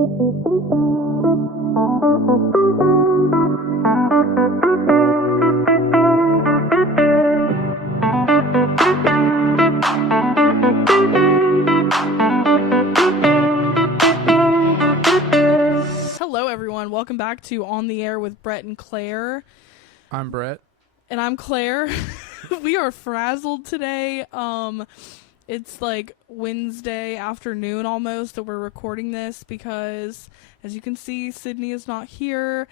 Hello, everyone. Welcome back to On the Air with Brett and Claire. I'm Brett. And I'm Claire. We are frazzled today. It's like Wednesday afternoon almost that we're recording this because, as you can see, Sydney is not here.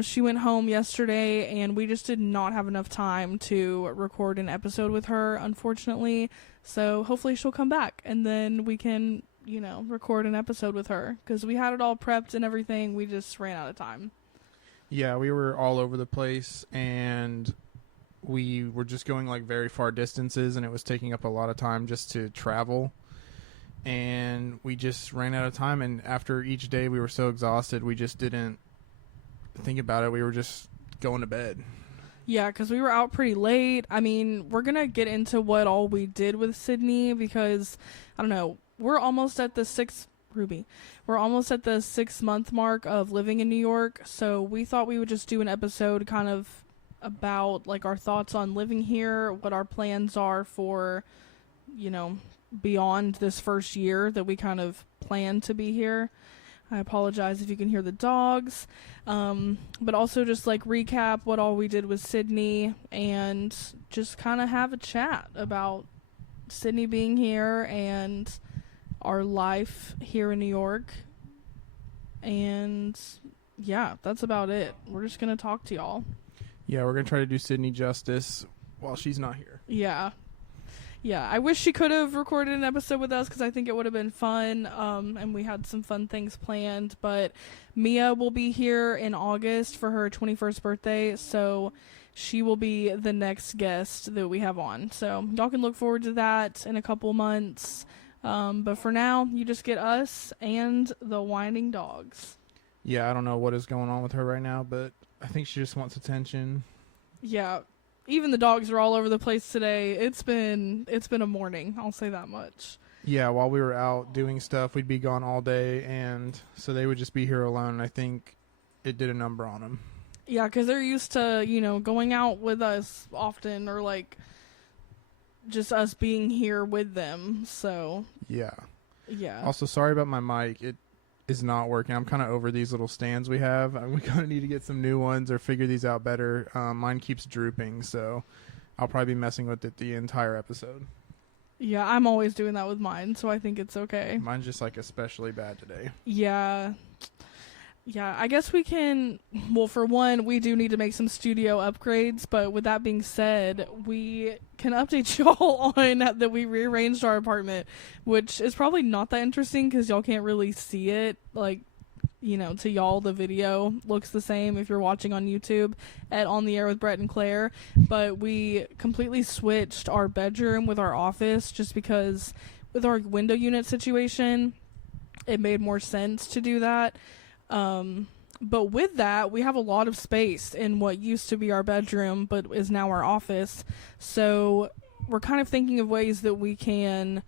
She went home yesterday, and we just did not have enough time to record an episode with her, unfortunately. So hopefully she'll come back, and then we can, record an episode with her because we had it all prepped and everything. We just ran out of time. Yeah, we were all over the place, and we were just going like very far distances, and it was taking up a lot of time just to travel, and we just ran out of time. And after each day we were so exhausted, we just didn't think about it. We were just going to bed. Yeah, because we were out pretty late. I mean, we're going to get into what all we did with Sydney because, I don't know, we're almost at the 6 month mark of living in New York. So we thought we would just do an episode kind of about like our thoughts on living here, what our plans are for, beyond this first year that we kind of plan to be here. I apologize if you can hear the dogs. But also just like recap what all we did with Sydney and just kind of have a chat about Sydney being here and our life here in New York. And yeah, that's about it. We're just going to talk to y'all. Yeah, we're going to try to do Sydney justice while she's not here. Yeah. Yeah, I wish she could have recorded an episode with us because I think it would have been fun, and we had some fun things planned, but Mia will be here in August for her 21st birthday, so she will be the next guest that we have on. So y'all can look forward to that in a couple months, but for now, you just get us and the whining dogs. Yeah, I don't know what is going on with her right now, but I think she just wants attention. Yeah. Even the dogs are all over the place today. It's been a morning, I'll say that much. Yeah, while we were out doing stuff, we'd be gone all day, and so they would just be here alone. I think it did a number on them. Yeah, because they're used to, going out with us often, or like just us being here with them. So Yeah. Yeah. Also, sorry about my mic. It is not working. I'm kind of over these little stands we have. We kind of need to get some new ones or figure these out better. Mine keeps drooping, so I'll probably be messing with it the entire episode. Yeah, I'm always doing that with mine, so I think it's okay. Mine's just like especially bad today. Yeah. Yeah, I guess we can, well, for one, we do need to make some studio upgrades, but with that being said, we can update y'all on that we rearranged our apartment, which is probably not that interesting because y'all can't really see it. Like, to y'all, the video looks the same if you're watching on YouTube at On the Air with Brett and Claire, but we completely switched our bedroom with our office just because with our window unit situation, it made more sense to do that. But with that, we have a lot of space in what used to be our bedroom, but is now our office. So we're kind of thinking of ways that we can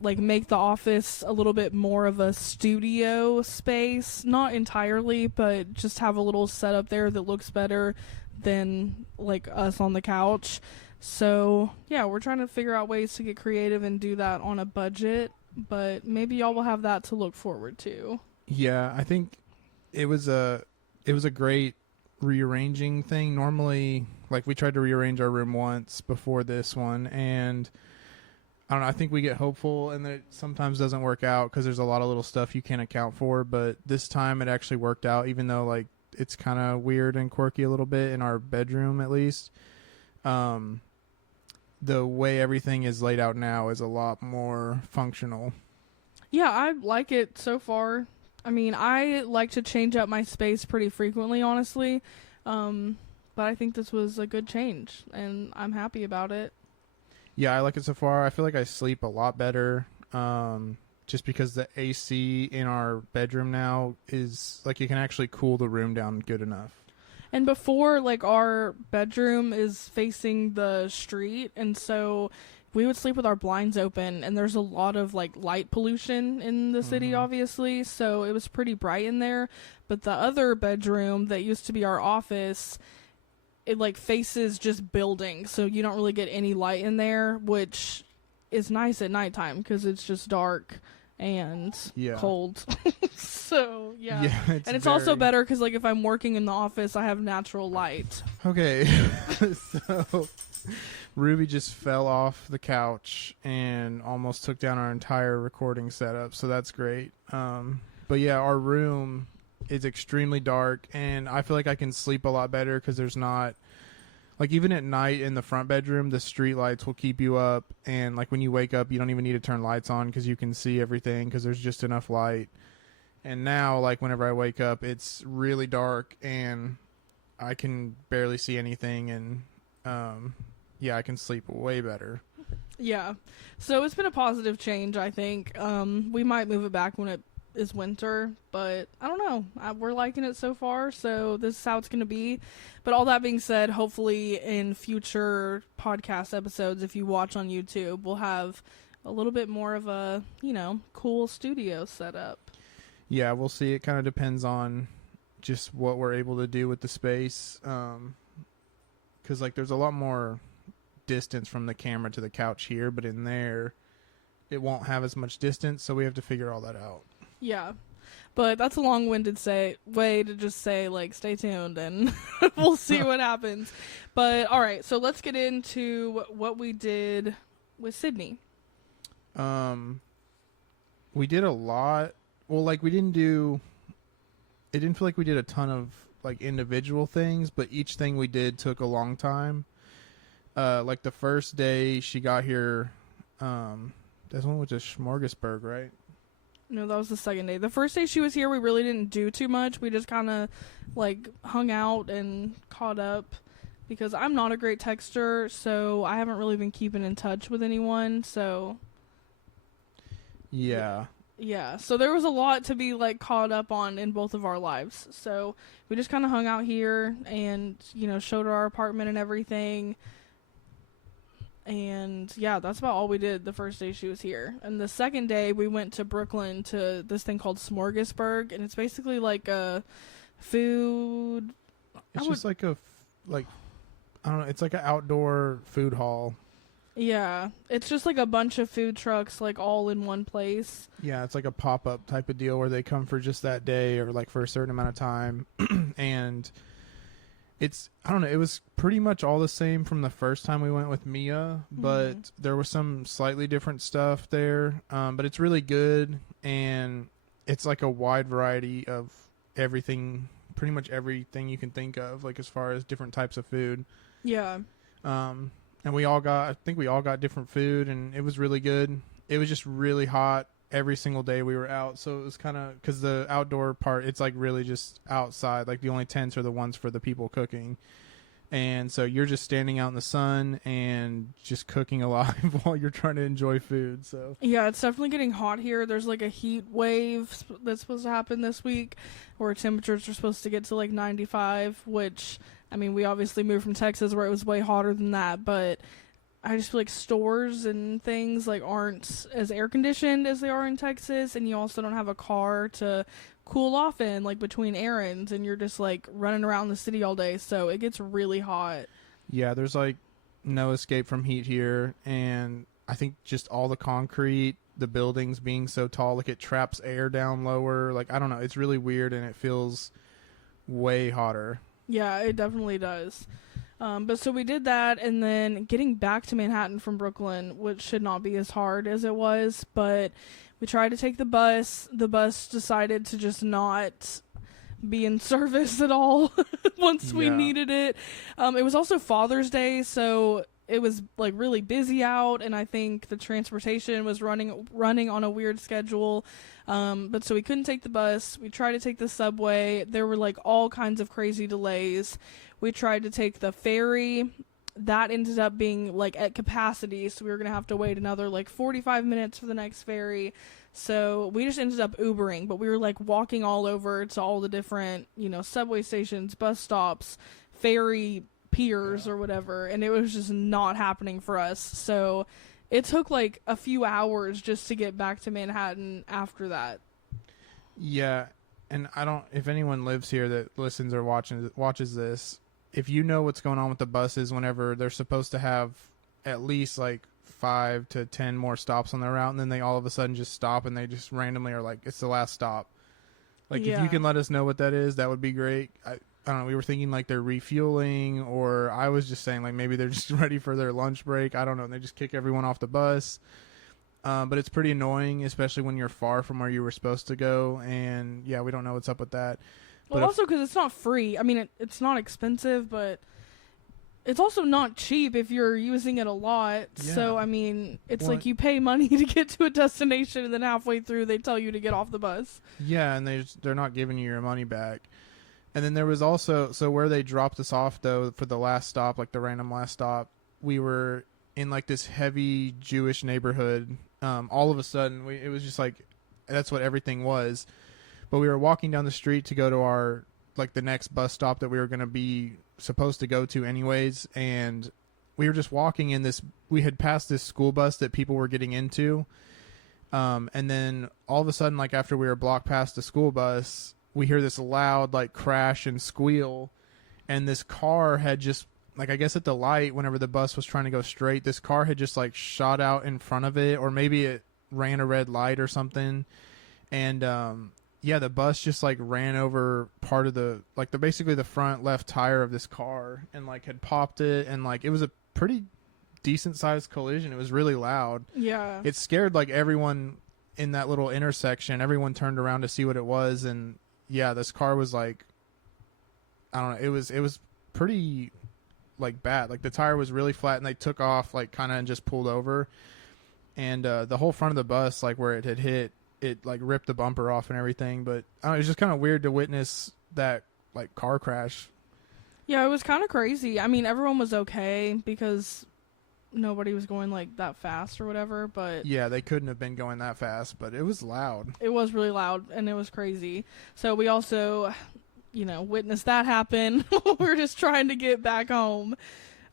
like make the office a little bit more of a studio space, not entirely, but just have a little setup there that looks better than like us on the couch. So yeah, we're trying to figure out ways to get creative and do that on a budget, but maybe y'all will have that to look forward to. Yeah, I think it was a great rearranging thing. Normally, like we tried to rearrange our room once before this one, and I don't know, I think we get hopeful and that it sometimes doesn't work out because there's a lot of little stuff you can't account for, but this time it actually worked out, even though like it's kind of weird and quirky a little bit in our bedroom at least. The way everything is laid out now is a lot more functional. Yeah, I like it so far. I mean, I like to change up my space pretty frequently, honestly. But I think this was a good change, and I'm happy about it. Yeah, I like it so far. I feel like I sleep a lot better. Just because the AC in our bedroom now is like you can actually cool the room down good enough. And before, like, our bedroom is facing the street, and so we would sleep with our blinds open, and there's a lot of like light pollution in the city, obviously, so it was pretty bright in there. But the other bedroom that used to be our office, it like faces just buildings, so you don't really get any light in there, which is nice at nighttime because it's just dark and cold. So yeah, it's also better because like if I'm working in the office, I have natural light. Okay. So Ruby just fell off the couch and almost took down our entire recording setup, so that's great. But yeah, our room is extremely dark, and I feel like I can sleep a lot better because there's not, like, even at night in the front bedroom, the street lights will keep you up, and like when you wake up, you don't even need to turn lights on because you can see everything because there's just enough light. And now, like, whenever I wake up, it's really dark and I can barely see anything, and yeah, I can sleep way better. Yeah, so it's been a positive change, I think. We might move it back when it is winter, but I don't know. We're liking it so far, so this is how it's going to be. But all that being said, hopefully in future podcast episodes, if you watch on YouTube, we'll have a little bit more of a, cool studio setup. Yeah, we'll see. It kind of depends on just what we're able to do with the space. 'Cause like there's a lot more distance from the camera to the couch here, but in there it won't have as much distance, so we have to figure all that out. Yeah, but that's a long-winded way to just say, like, stay tuned and we'll see what happens. But all right, so let's get into what we did with Sydney. We did a lot. Well, like, it didn't feel like we did a ton of like individual things, but each thing we did took a long time. Like the first day she got here, this one was a smorgasbord, right? No, that was the second day. The first day she was here, we really didn't do too much. We just kind of like hung out and caught up because I'm not a great texter, so I haven't really been keeping in touch with anyone. So yeah, so there was a lot to be like caught up on in both of our lives. So we just kind of hung out here and showed her our apartment and everything. And yeah, that's about all we did the first day she was here. And the second day we went to Brooklyn to this thing called Smorgasburg, and it's basically like a food. It's just like I don't know. It's like an outdoor food hall. Yeah, it's just like a bunch of food trucks, like all in one place. Yeah, it's like a pop-up type of deal where they come for just that day or like for a certain amount of time, and I don't know, it was pretty much all the same from the first time we went with Mia, but there was some slightly different stuff there. But it's really good, and it's like a wide variety of everything, pretty much everything you can think of, like as far as different types of food. Yeah. And I think we all got different food, and it was really good. It was just really hot every single day we were out, so it was kind of, because the outdoor part, it's like really just outside, like the only tents are the ones for the people cooking, and so you're just standing out in the sun and just cooking alive while you're trying to enjoy food. So yeah, it's definitely getting hot here. There's like a heat wave that's supposed to happen this week where temperatures are supposed to get to like 95, which, I mean, we obviously moved from Texas where it was way hotter than that, but I just feel like stores and things like aren't as air conditioned as they are in Texas, and you also don't have a car to cool off in, like between errands, and you're just like running around the city all day, so it gets really hot. Yeah, there's like no escape from heat here, and I think just all the concrete, the buildings being so tall, like it traps air down lower. Like, I don't know, it's really weird, and it feels way hotter. Yeah, it definitely does. But so we did that, and then getting back to Manhattan from Brooklyn, which should not be as hard as it was, but we tried to take the bus. The bus decided to just not be in service at all once we needed it. It was also Father's Day, so it was like really busy out, and I think the transportation was running on a weird schedule. But so we couldn't take the bus. We tried to take the subway. There were like all kinds of crazy delays. We tried to take the ferry. That ended up being like at capacity, so we were going to have to wait another like 45 minutes for the next ferry. So we just ended up Ubering, but we were like walking all over to all the different, subway stations, bus stops, ferry piers or whatever, and it was just not happening for us. So it took like a few hours just to get back to Manhattan after that. Yeah, and I don't. If anyone lives here that listens or watches this, if you know what's going on with the buses, whenever they're supposed to have at least like 5 to 10 more stops on their route, and then they all of a sudden just stop and they just randomly are like, it's the last stop. Like, if you can let us know what that is, that would be great. I don't know. We were thinking like they're refueling, or I was just saying like maybe they're just ready for their lunch break. I don't know. And they just kick everyone off the bus. But it's pretty annoying, especially when you're far from where you were supposed to go. And yeah, we don't know what's up with that. Well, also because it's not free. I mean, it's not expensive, but it's also not cheap if you're using it a lot. Yeah. So, I mean, it's like you pay money to get to a destination, and then halfway through they tell you to get off the bus. Yeah, and they're not giving you your money back. And then there was also, so where they dropped us off, though, for the last stop, like the random last stop, we were in like this heavy Jewish neighborhood. All of a sudden, it was just like, that's what everything was. But we were walking down the street to go to our, like the next bus stop that we were going to be supposed to go to anyways. And we were just walking in this, we had passed this school bus that people were getting into. And then all of a sudden, like after we were blocked past the school bus, we hear this loud like crash and squeal. And this car had just, like, I guess at the light, whenever the bus was trying to go straight, this car had just like shot out in front of it, or maybe it ran a red light or something. And, yeah, the bus just like ran over part of the, like basically the front left tire of this car, and like had popped it. And like, it was a pretty decent sized collision. It was really loud. Yeah. It scared like everyone in that little intersection. Everyone turned around to see what it was. And yeah, this car was like, I don't know. It was pretty like bad. Like the tire was really flat, and they took off like kind of and just pulled over. And the whole front of the bus, like where it had hit, it like ripped the bumper off and everything. But I don't know, it was just kind of weird to witness that like car crash. Yeah, it was kind of crazy. I mean, everyone was okay because nobody was going like that fast or whatever, but yeah, they couldn't have been going that fast, but it was loud. It was really loud and it was crazy. So we also, witnessed that happen. We were just trying to get back home.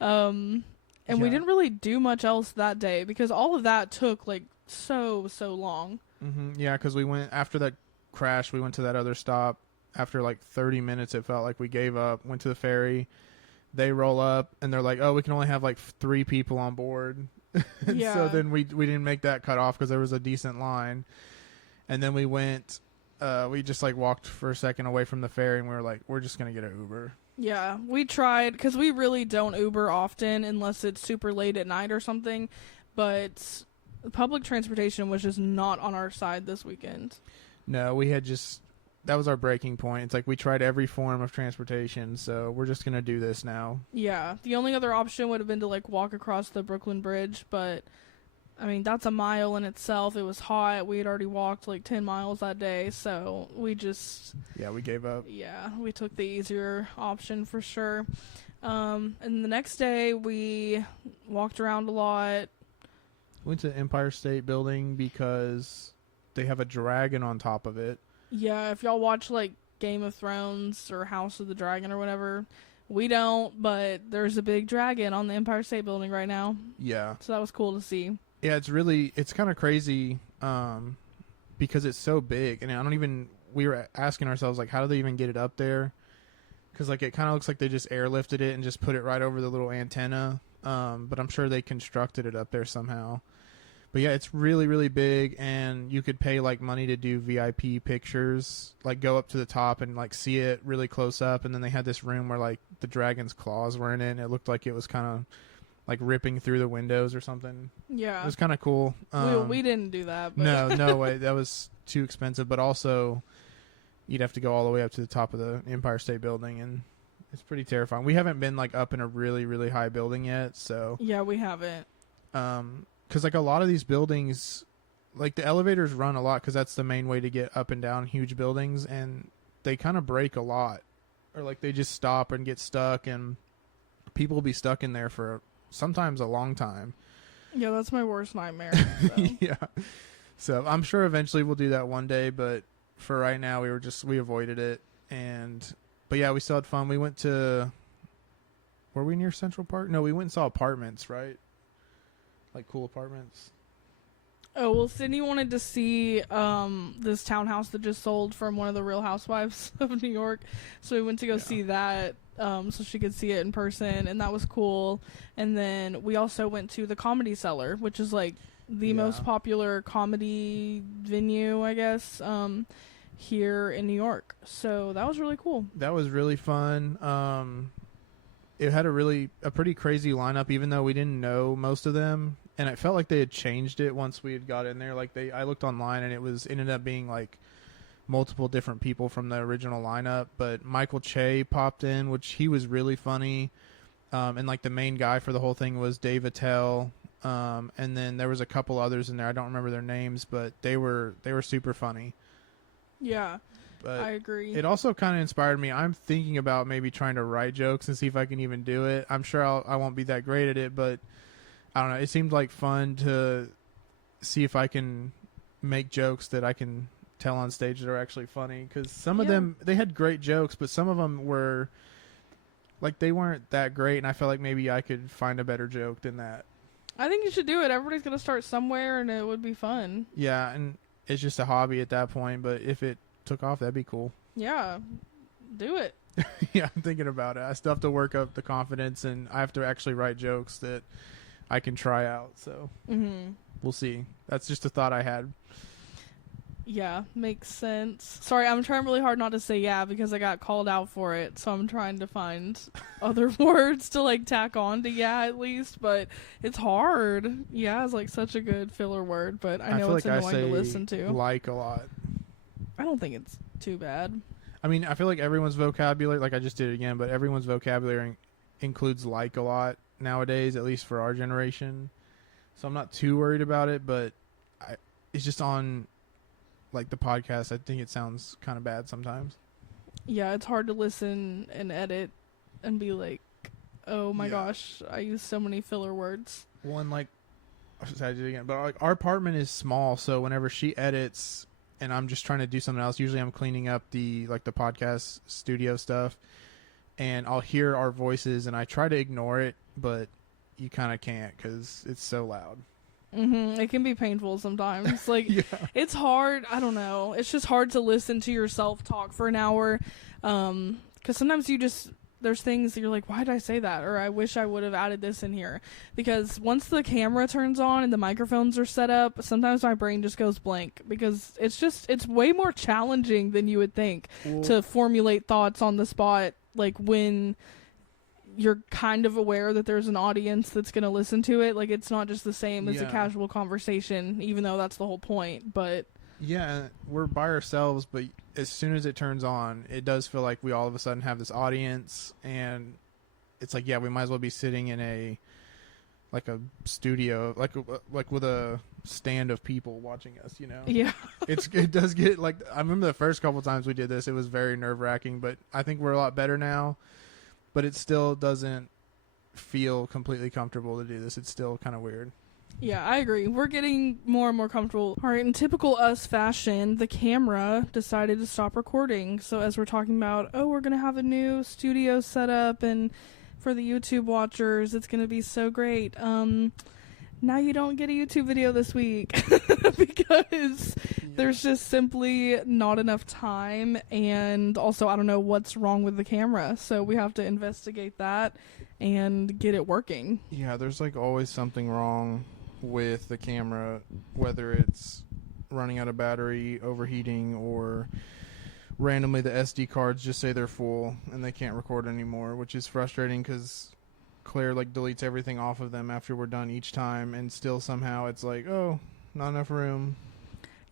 And we didn't really do much else that day because all of that took like so long. Mm-hmm. Yeah, because we went after that crash, we went to that other stop. After like 30 minutes, it felt like we gave up, went to the ferry. They roll up and they're like, oh, we can only have like 3 people on board. And yeah. So then we didn't make that cut off because there was a decent line. And then we went, we just like walked for a second away from the ferry, and we were like, we're just going to get an Uber. Yeah, we tried because we really don't Uber often unless it's super late at night or something. But public transportation was just not on our side this weekend. No, we had just, that was our breaking point. It's like we tried every form of transportation, so we're just going to do this now. Yeah, the only other option would have been to like walk across the Brooklyn Bridge, but I mean, that's a mile in itself. It was hot. We had already walked like 10 miles that day, so we just... Yeah, we gave up. Yeah, we took the easier option for sure. And the next day, we walked around a lot. Went to Empire State Building because they have a dragon on top of it. Yeah, if y'all watch like Game of Thrones or House of the Dragon or whatever, we don't, but there's a big dragon on the Empire State Building right now. Yeah. So that was cool to see. Yeah, it's kind of crazy because it's so big. And we were asking ourselves, like, how do they even get it up there? Because, like, it kind of looks like they just airlifted it and just put it right over the little antenna. But I'm sure they constructed it up there somehow. But yeah, it's really, really big, and you could pay like money to do VIP pictures, like go up to the top and like see it really close up. And then they had this room where like the dragon's claws were in it, and it looked like it was kind of like ripping through the windows or something. Yeah, it was kind of cool. We didn't do that. But No way, that was too expensive. But also, you'd have to go all the way up to the top of the Empire State Building, and it's pretty terrifying. We haven't been like up in a really, really high building yet, so yeah, we haven't. Because like a lot of these buildings, like the elevators run a lot because that's the main way to get up and down huge buildings, and they kind of break a lot, or like they just stop and get stuck, and people will be stuck in there for sometimes a long time. Yeah, that's my worst nightmare. So. Yeah, so I'm sure eventually we'll do that one day, but for right now we avoided it. But yeah, we still had fun. We went to, were we near Central Park? No, we went and saw apartments, right? like cool apartments. Oh, well, Sydney wanted to see this townhouse that just sold from one of the Real Housewives of New York. So we went to go see that so she could see it in person, and that was cool. And then we also went to the Comedy Cellar, which is like the most popular comedy venue, I guess, here in New York. So that was really cool. That was really fun. It had a pretty crazy lineup, even though we didn't know most of them. And it felt like they had changed it once we had got in there. Like I looked online and ended up being like multiple different people from the original lineup. But Michael Che popped in, which he was really funny. And like the main guy for the whole thing was Dave Attell. And then there was a couple others in there. I don't remember their names, but they were super funny. Yeah, but I agree. It also kind of inspired me. I'm thinking about maybe trying to write jokes and see if I can even do it. I'm sure I won't be that great at it, but I don't know. It seemed like fun to see if I can make jokes that I can tell on stage that are actually funny. Because some of them, they had great jokes, but some of them were like they weren't that great, and I felt like maybe I could find a better joke than that. I think you should do it. Everybody's going to start somewhere, and it would be fun. Yeah, and it's just a hobby at that point, but if it took off, that'd be cool. Yeah, do it. Yeah, I'm thinking about it. I still have to work up the confidence, and I have to actually write jokes that I can try out. So we'll see. That's just a thought I had. Yeah, makes sense. Sorry, I'm trying really hard not to say yeah because I got called out for it. So I'm trying to find other words to like tack on to yeah at least, but it's hard. Yeah is like such a good filler word, but I know it's annoying to listen to. Like a lot. I don't think it's too bad. I mean, I feel like everyone's vocabulary, like I just did it again, but everyone's vocabulary includes like a lot nowadays, at least for our generation. So I'm not too worried about it, but it's just on like the podcast. I think it sounds kind of bad sometimes. Yeah, it's hard to listen and edit and be like, oh my gosh, I use so many filler words. One like, I did it again, but like our apartment is small, so whenever she edits and I'm just trying to do something else, usually I'm cleaning up the podcast studio stuff, and I'll hear our voices and I try to ignore it, but you kind of can't because it's so loud. It can be painful sometimes. Like, It's hard. I don't know. It's just hard to listen to yourself talk for an hour. Because sometimes there's things that you're like, why did I say that? Or I wish I would have added this in here. Because once the camera turns on and the microphones are set up, sometimes my brain just goes blank. Because it's way more challenging than you would think to formulate thoughts on the spot. Like when you're kind of aware that there's an audience that's going to listen to it. Like, it's not just the same as a casual conversation, even though that's the whole point. But yeah, we're by ourselves, but as soon as it turns on, it does feel like we all of a sudden have this audience, and it's like, yeah, we might as well be sitting in a studio, like with a stand of people watching us, you know? Yeah. It does get like, I remember the first couple times we did this, it was very nerve-wracking, but I think we're a lot better now. But it still doesn't feel completely comfortable to do this. It's still kind of weird. Yeah, I agree. We're getting more and more comfortable. All right, in typical us fashion, the camera decided to stop recording. So as we're talking about, we're going to have a new studio set up, and for the YouTube watchers, it's going to be so great. Now you don't get a YouTube video this week because there's just simply not enough time, and also I don't know what's wrong with the camera, so we have to investigate that and get it working. Yeah, there's like always something wrong with the camera, whether it's running out of battery, overheating, or randomly the SD cards just say they're full and they can't record anymore, which is frustrating because Claire like deletes everything off of them after we're done each time, and still somehow it's like, oh, not enough room.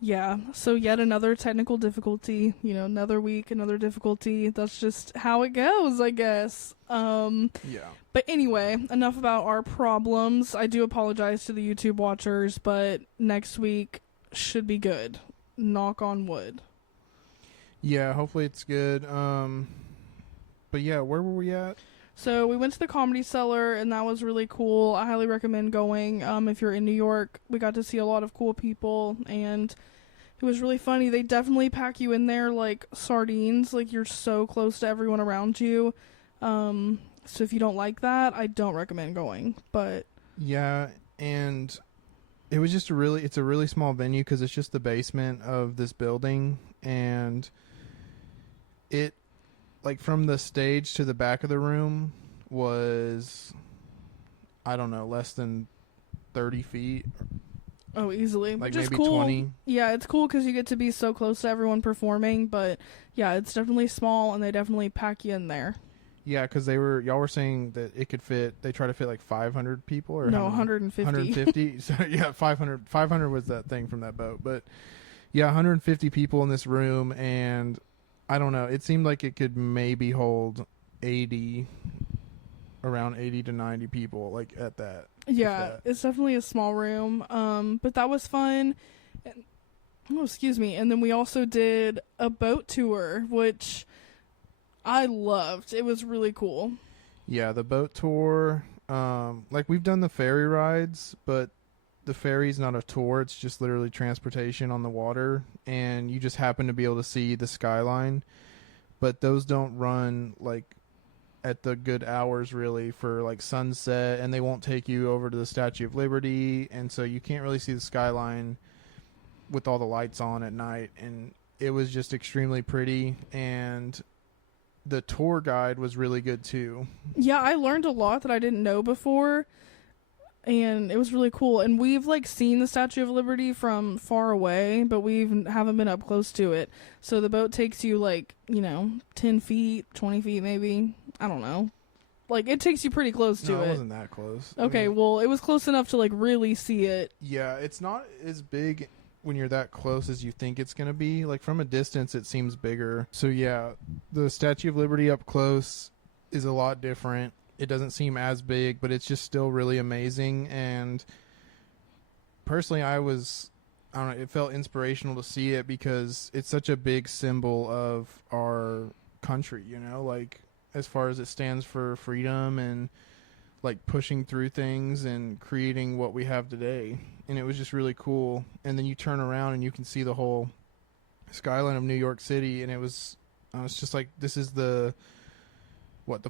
Yeah, so yet another technical difficulty, another week, another difficulty. That's just how it goes, I guess. But anyway, enough about our problems. I do apologize to the YouTube watchers, but next week should be good. Knock on wood. Yeah, hopefully it's good. But yeah, where were we at? So we went to the Comedy Cellar, and that was really cool. I highly recommend going if you're in New York. We got to see a lot of cool people, and it was really funny. They definitely pack you in there like sardines. Like, you're so close to everyone around you. So if you don't like that, I don't recommend going. But yeah, and it was just it's a really small venue because it's just the basement of this building, and it, like, from the stage to the back of the room was, I don't know, less than 30 feet, Oh, easily. like Which is maybe cool. 20. Yeah, it's cool because you get to be so close to everyone performing, but yeah, it's definitely small and they definitely pack you in there. Yeah, because y'all were saying that it could fit, they try to fit like 500 people or No, how many? 150. 150. So yeah, 500 was that thing from that boat, but yeah, 150 people in this room, and I don't know, it seemed like it could maybe hold 80, around 80 to 90 people, like, at that. Yeah, that. it's definitely a small room. But that was fun. Oh, excuse me. And then we also did a boat tour, which I loved. It was really cool. Yeah, the boat tour, like, we've done the ferry rides, but the ferry's not a tour, it's just literally transportation on the water, and you just happen to be able to see the skyline, but those don't run, like, at the good hours, really, for, like, sunset, and they won't take you over to the Statue of Liberty, and so you can't really see the skyline with all the lights on at night, and it was just extremely pretty, and the tour guide was really good too. Yeah, I learned a lot that I didn't know before, and it was really cool. And we've, like, seen the Statue of Liberty from far away, but haven't been up close to it. So the boat takes you, like, 10 feet, 20 feet maybe. I don't know. Like, it takes you pretty close to No, it. it wasn't that close. Okay, well, it was close enough to, like, really see it. Yeah, it's not as big when you're that close as you think it's going to be. Like, from a distance, it seems bigger. So, yeah, the Statue of Liberty up close is a lot different. It doesn't seem as big, but it's just still really amazing. And personally, I don't know, it felt inspirational to see it because it's such a big symbol of our country, like, as far as it stands for freedom and, like, pushing through things and creating what we have today. And it was just really cool. And then you turn around and you can see the whole skyline of New York City, and it's just like, this is the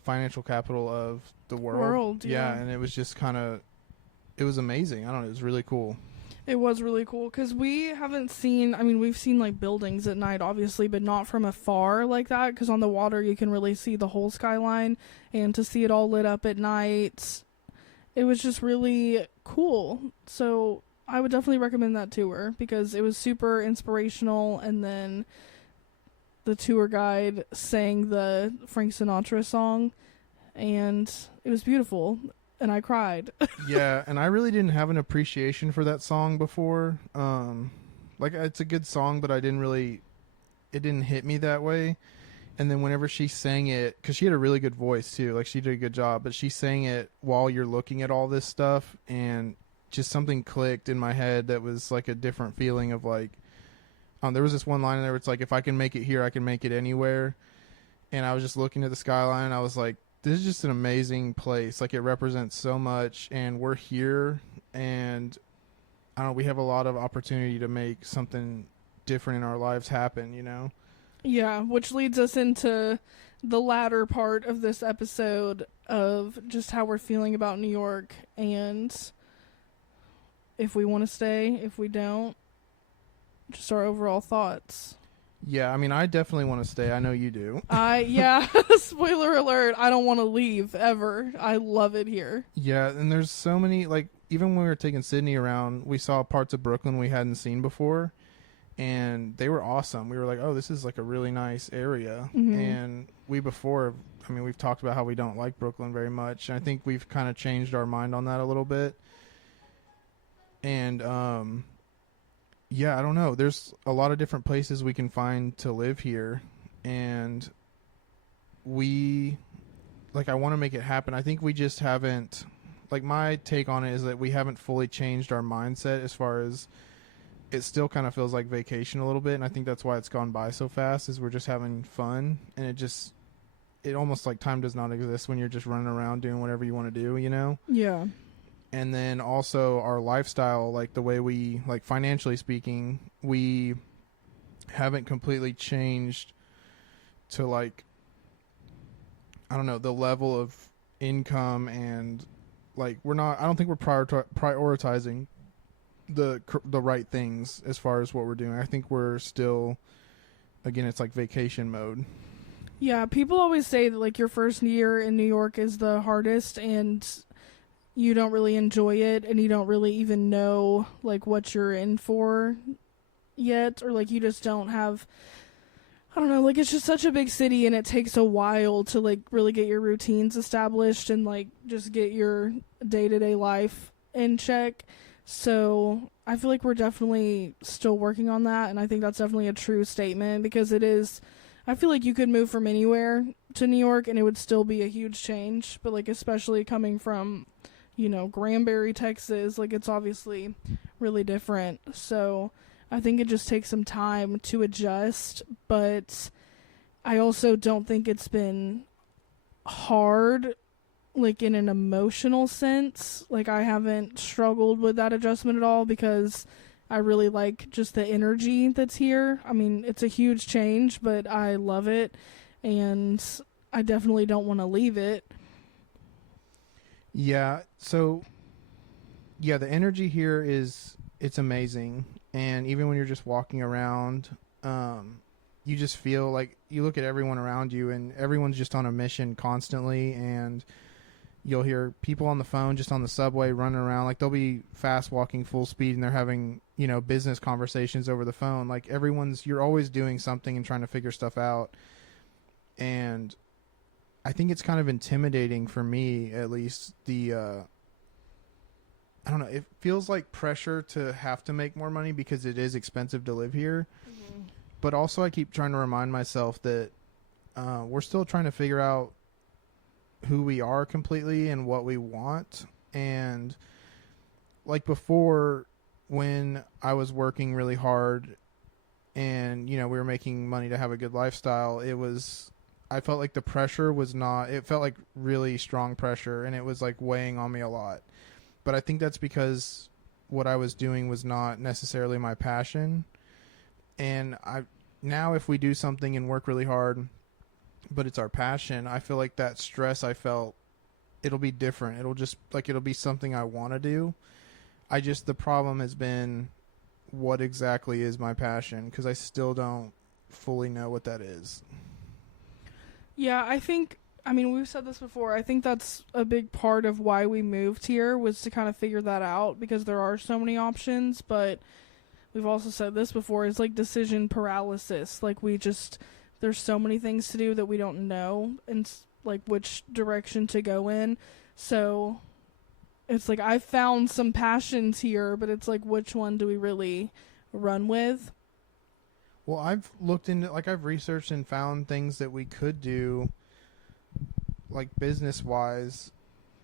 financial capital of the world. Yeah. And it was just it was amazing. I don't know, it was really cool. It was really cool because we haven't seen, we've seen, like, buildings at night, obviously, but not from afar like that, because on the water you can really see the whole skyline, and to see it all lit up at night, it was just really cool. So I would definitely recommend that tour because it was super inspirational, and then the tour guide sang the Frank Sinatra song, and it was beautiful. And I cried. Yeah, and I really didn't have an appreciation for that song before. Like, it's a good song, but it didn't hit me that way. And then whenever she sang it, because she had a really good voice too, like, she did a good job, but she sang it while you're looking at all this stuff, and just something clicked in my head that was like a different feeling of, like, there was this one line in there where it's like, if I can make it here, I can make it anywhere. And I was just looking at the skyline, and I was like, this is just an amazing place. Like, it represents so much, and we're here, and I don't know, we have a lot of opportunity to make something different in our lives happen, Yeah, which leads us into the latter part of this episode of just how we're feeling about New York, and if we want to stay, if we don't, just our overall thoughts. Yeah, I definitely want to stay. I know you do. Yeah, spoiler alert, I don't want to leave ever. I love it here. Yeah, and there's so many, like, even when we were taking Sydney around, we saw parts of Brooklyn we hadn't seen before, and they were awesome. We were like, oh, this is, like, a really nice area. Mm-hmm. And we've talked about how we don't like Brooklyn very much, and I think we've kind of changed our mind on that a little bit. And, yeah, I don't know. There's a lot of different places we can find to live here, and I want to make it happen. I think we just haven't, like, my take on it is that we haven't fully changed our mindset as far as it still kind of feels like vacation a little bit, and I think that's why it's gone by so fast, is we're just having fun, and it almost, like, time does not exist when you're just running around doing whatever you want to do, Yeah. And then also our lifestyle, like, the way we, like, financially speaking, we haven't completely changed to, like, I don't know, the level of income, and, like, I don't think we're prioritizing the right things as far as what we're doing. I think we're still, again, it's like vacation mode. Yeah, people always say that like your first year in New York is the hardest and you don't really enjoy it and you don't really even know like what you're in for yet, or like you just don't have, I don't know, like it's just such a big city and it takes a while to like really get your routines established and like just get your day-to-day life in check. So I feel like we're definitely still working on that, and I think that's definitely a true statement because it is, I feel like you could move from anywhere to New York and it would still be a huge change, but like especially coming from, you know, Granbury, Texas, like it's obviously really different. So I think it just takes some time to adjust, but I also don't think it's been hard, like in an emotional sense. Like I haven't struggled with that adjustment at all because I really like just the energy that's here. I mean, it's a huge change, but I love it and I definitely don't want to leave it. Yeah. So, yeah, the energy here it's amazing. And even when you're just walking around, you just feel like you look at everyone around you and everyone's just on a mission constantly. And you'll hear people on the phone just on the subway running around. Like they'll be fast walking full speed and they're having, you know, business conversations over the phone. Like you're always doing something and trying to figure stuff out. And I think it's kind of intimidating for me, at least, I don't know, it feels like pressure to have to make more money because it is expensive to live here. Mm-hmm. But also I keep trying to remind myself that we're still trying to figure out who we are completely and what we want. And like before, when I was working really hard and, you know, we were making money to have a good lifestyle, I felt like the pressure was not, it felt like really strong pressure and it was like weighing on me a lot. But I think that's because what I was doing was not necessarily my passion. And now if we do something and work really hard, but it's our passion, I feel like that stress I felt, it'll be different. It'll be something I want to do. The problem has been what exactly is my passion, because I still don't fully know what that is. Yeah, I mean, we've said this before. I think that's a big part of why we moved here was to kind of figure that out because there are so many options, but we've also said this before. It's like decision paralysis. Like there's so many things to do that we don't know and like which direction to go in. So it's like I found some passions here, but it's like which one do we really run with? Well, I've looked into, like I've researched and found things that we could do like business wise,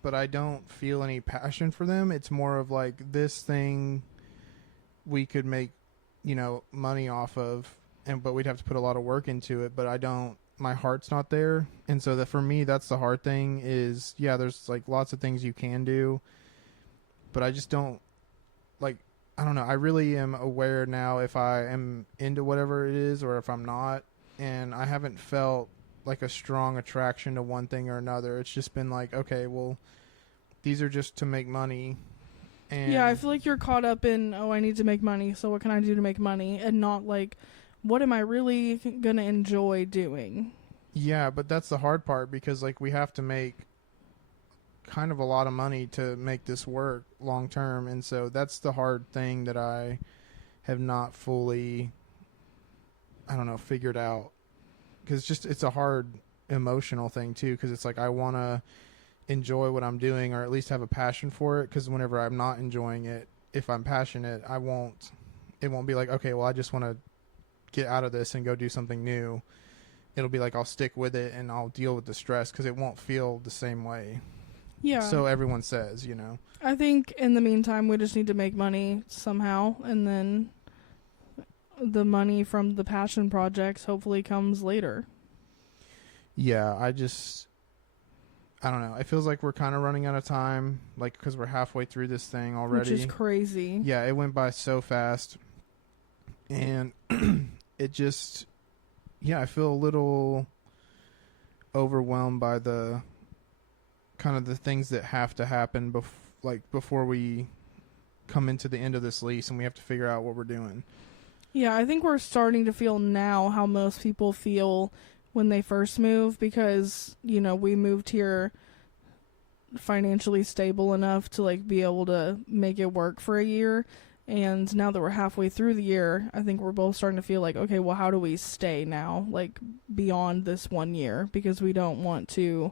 but I don't feel any passion for them. It's more of like this thing we could make, you know, money off of, but we'd have to put a lot of work into it, but my heart's not there. And so that for me, that's the hard thing is, yeah, there's like lots of things you can do, but I just don't like, I don't know. I really am aware now if I am into whatever it is or if I'm not, and I haven't felt like a strong attraction to one thing or another. It's just been like, okay, well, these are just to make money. And yeah, I feel like you're caught up in, oh, I need to make money, so what can I do to make money? And not like, what am I really going to enjoy doing? Yeah, but that's the hard part because like we have to make kind of a lot of money to make this work long term. And so that's the hard thing that I have not fully, I don't know, figured out. Because it's a hard emotional thing too, because it's like I want to enjoy what I'm doing or at least have a passion for it, because whenever I'm not enjoying it, if I'm passionate, it won't be like, okay, well, I just want to get out of this and go do something new. It'll be like I'll stick with it and I'll deal with the stress because it won't feel the same way. Yeah. So everyone says, you know. I think in the meantime we just need to make money somehow, and then the money from the passion projects hopefully comes later. Yeah, I don't know. It feels like we're kind of running out of time, like because we're halfway through this thing already. Which is crazy. Yeah, it went by so fast. And it just, yeah, I feel a little overwhelmed by the kind of the things that have to happen before we come into the end of this lease and we have to figure out what we're doing. Yeah, I think we're starting to feel now how most people feel when they first move, because, you know, we moved here financially stable enough to like be able to make it work for a year. And now that we're halfway through the year, I think we're both starting to feel like, okay, well, how do we stay now, like beyond this 1 year? Because we don't want to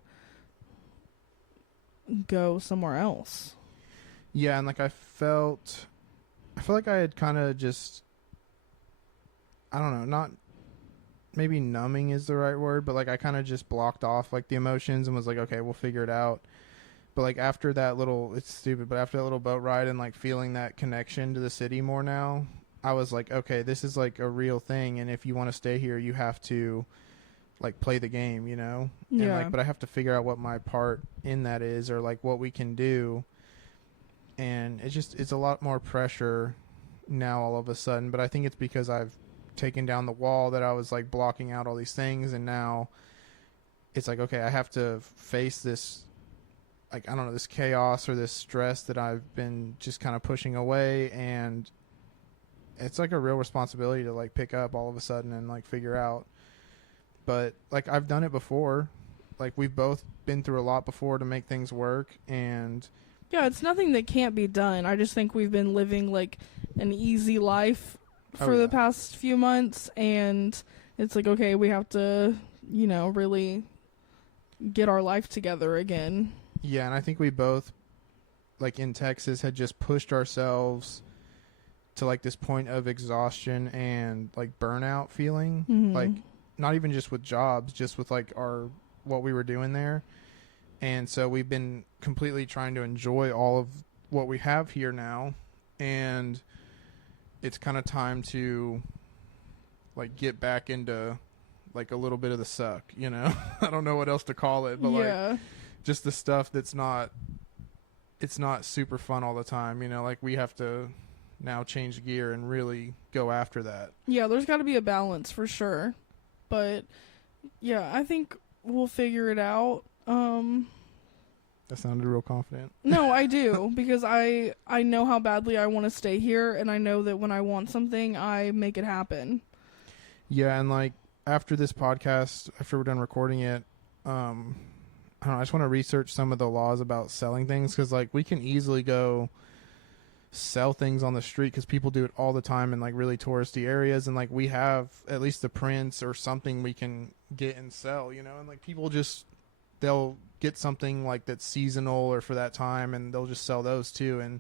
go somewhere else. Yeah, and like I feel like I had kind of just, I don't know, not maybe numbing is the right word, but like I kind of just blocked off like the emotions and was like, okay, we'll figure it out. But like after that little, it's stupid, but after that little boat ride and like feeling that connection to the city more now, I was like, okay, this is like a real thing, and if you want to stay here, you have to like play the game, you know? Yeah. And like, but I have to figure out what my part in that is, or like what we can do. And it's a lot more pressure now all of a sudden, but I think it's because I've taken down the wall that I was like blocking out all these things, and now it's like, okay, I have to face this, like, I don't know, this chaos or this stress that I've been just kind of pushing away, and it's like a real responsibility to like pick up all of a sudden and like figure out. But like I've done it before, like we've both been through a lot before to make things work, and Yeah, it's nothing that can't be done. I just think we've been living like an easy life for the past few months, and it's like, okay, we have to, you know, really get our life together again. Yeah, and I think we both, like in Texas, had just pushed ourselves to like this point of exhaustion and like burnout feeling. Mm-hmm. Like not even just with jobs, just with like what we were doing there. And so we've been completely trying to enjoy all of what we have here now, and it's kind of time to like get back into like a little bit of the suck, you know? I don't know what else to call it, but like just the stuff that's not, it's not super fun all the time, you know? Like we have to now change gear and really go after that. Yeah, there's got to be a balance for sure. But yeah, I think we'll figure it out. That sounded real confident. No, I do, because I know how badly I want to stay here, and I know that when I want something, I make it happen. Yeah, and like after this podcast, after we're done recording it, I don't know, I just want to research some of the laws about selling things, because like we can easily go sell things on the street because people do it all the time in like really touristy areas, and like we have at least the prints or something we can get and sell, you know, and like people just, they'll get something like that's seasonal or for that time, and they'll just sell those too, and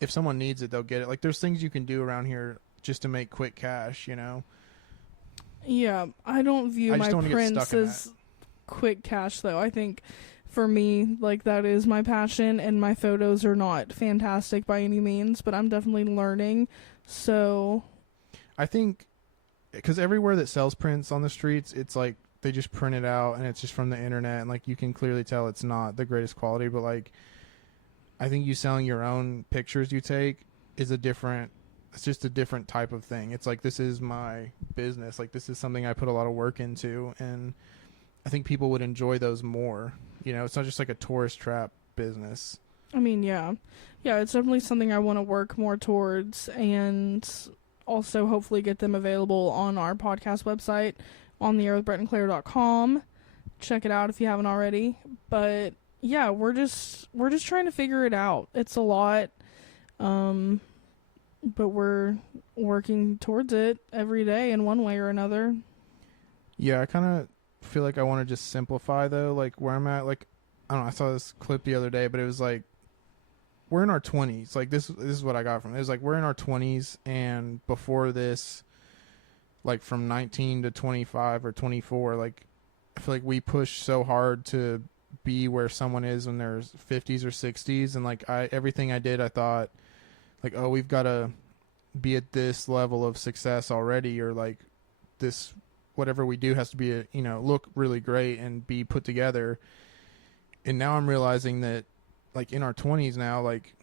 if someone needs it, they'll get it. Like there's things you can do around here just to make quick cash, you know. Yeah, I don't view my prints as quick cash though. I think for me, like, that is my passion, and my photos are not fantastic by any means, but I'm definitely learning. So I think because everywhere that sells prints on the streets, it's like they just print it out and it's just from the internet, and like you can clearly tell it's not the greatest quality, but like I think you selling your own pictures you take is it's just a different type of thing. It's like, this is my business, like this is something I put a lot of work into, and I think people would enjoy those more, you know. It's not just like a tourist trap business. I mean, yeah, it's definitely something I want to work more towards, and also hopefully get them available on our podcast website, ontheairwithbrettandclaire.com. Check it out if you haven't already. But yeah, we're just trying to figure it out. It's a lot, but we're working towards it every day in one way or another. Yeah, I kind of feel like I want to just simplify though, like where I'm at. Like, I don't know, I saw this clip the other day, but it was like, we're in our 20s. Like this is what I got from it. It was like, we're in our 20s, and before this, like from 19 to 25 or 24, like I feel like we push so hard to be where someone is when they're 50s or 60s, and like everything I did, I thought like, oh, we've got to be at this level of success already, or like this, whatever we do has to be you know, look really great and be put together. And now I'm realizing that like in our 20s now, like,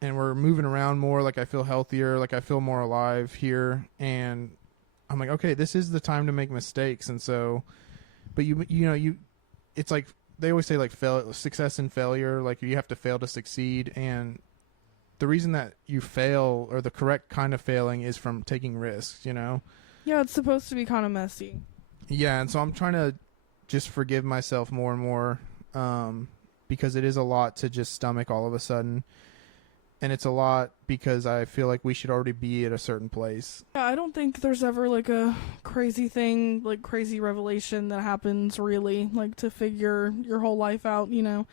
and we're moving around more, like I feel healthier, like I feel more alive here, and I'm like, okay, this is the time to make mistakes. And so, but you know, it's like they always say like success and failure, like you have to fail to succeed, and the reason that you fail, or the correct kind of failing, is from taking risks, you know? Yeah, it's supposed to be kind of messy. Yeah, and so I'm trying to just forgive myself more and more, because it is a lot to just stomach all of a sudden. And it's a lot because I feel like we should already be at a certain place. Yeah, I don't think there's ever like a crazy thing, like crazy revelation that happens really, like to figure your whole life out, you know.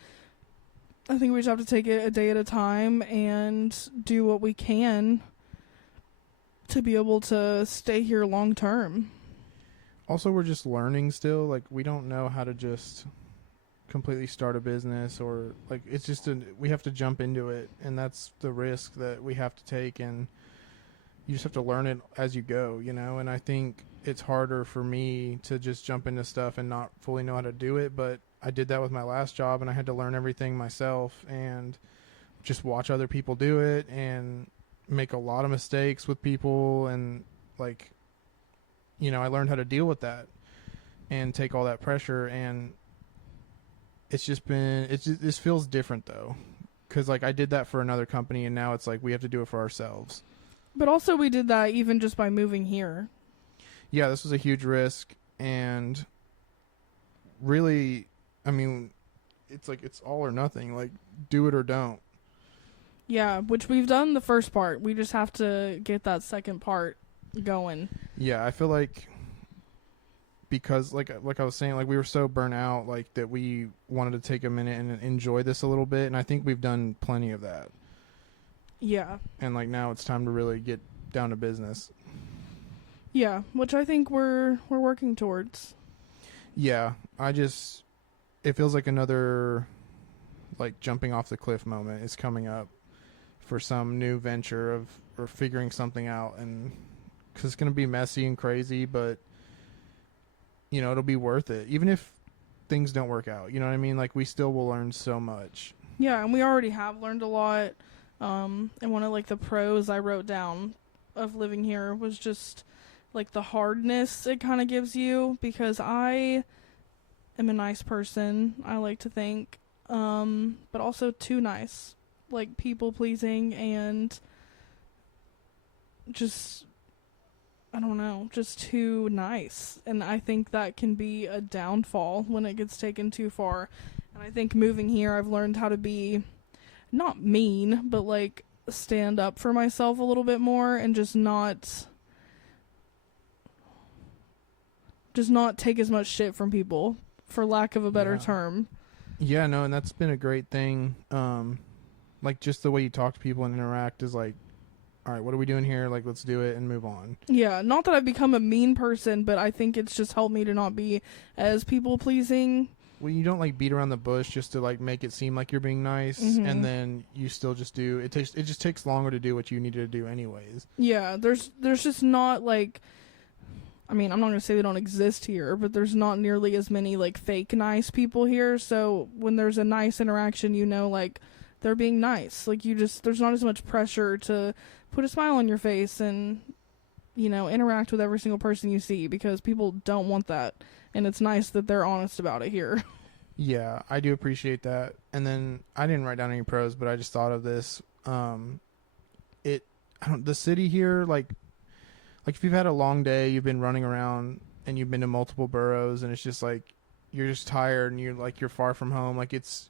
I think we just have to take it a day at a time and do what we can to be able to stay here long term. Also, we're just learning still. Like, we don't know how to just completely start a business, or like, it's just we have to jump into it, and that's the risk that we have to take, and you just have to learn it as you go, you know. And I think it's harder for me to just jump into stuff and not fully know how to do it, but I did that with my last job, and I had to learn everything myself and just watch other people do it and make a lot of mistakes with people, and like, you know, I learned how to deal with that and take all that pressure. And this feels different though, because like I did that for another company, and now it's like we have to do it for ourselves. But also we did that even just by moving here. Yeah, this was a huge risk, and really, I mean, it's like it's all or nothing. Like, do it or don't. Yeah, which we've done the first part. We just have to get that second part going. Yeah, I feel like, because like I was saying, like we were so burnt out, like that we wanted to take a minute and enjoy this a little bit, and I think we've done plenty of that. Yeah. And like now it's time to really get down to business. Yeah, which I think we're working towards. Yeah, it feels like another like jumping off the cliff moment is coming up for some new venture or figuring something out, and because it's going to be messy and crazy, but you know, it'll be worth it. Even if things don't work out, you know what I mean? Like, we still will learn so much. Yeah, and we already have learned a lot. And one of like the pros I wrote down of living here was just like the hardness it kind of gives you, because I am a nice person, I like to think, but also too nice, like people pleasing, and just, I don't know, just too nice. And I think that can be a downfall when it gets taken too far. And I think moving here, I've learned how to be not mean, but like stand up for myself a little bit more, and just not take as much shit from people, for lack of a better term. Yeah, no, and that's been a great thing. Like, just the way you talk to people and interact is like, all right, what are we doing here? Like, let's do it and move on. Yeah, not that I've become a mean person, but I think it's just helped me to not be as people-pleasing. Well, you don't like beat around the bush just to like make it seem like you're being nice, and then you still just do it. It just takes longer to do what you need to do anyways. Yeah, there's just not like, I mean, I'm not gonna say they don't exist here, but there's not nearly as many like fake nice people here. So when there's a nice interaction, you know, like they're being nice. Like, there's not as much pressure to put a smile on your face and, you know, interact with every single person you see, because people don't want that. And it's nice that they're honest about it here. Yeah, I do appreciate that. And then I didn't write down any pros, but I just thought of this. The city here, like if you've had a long day, you've been running around and you've been to multiple boroughs, and it's just like you're just tired and you're far from home. Like, it's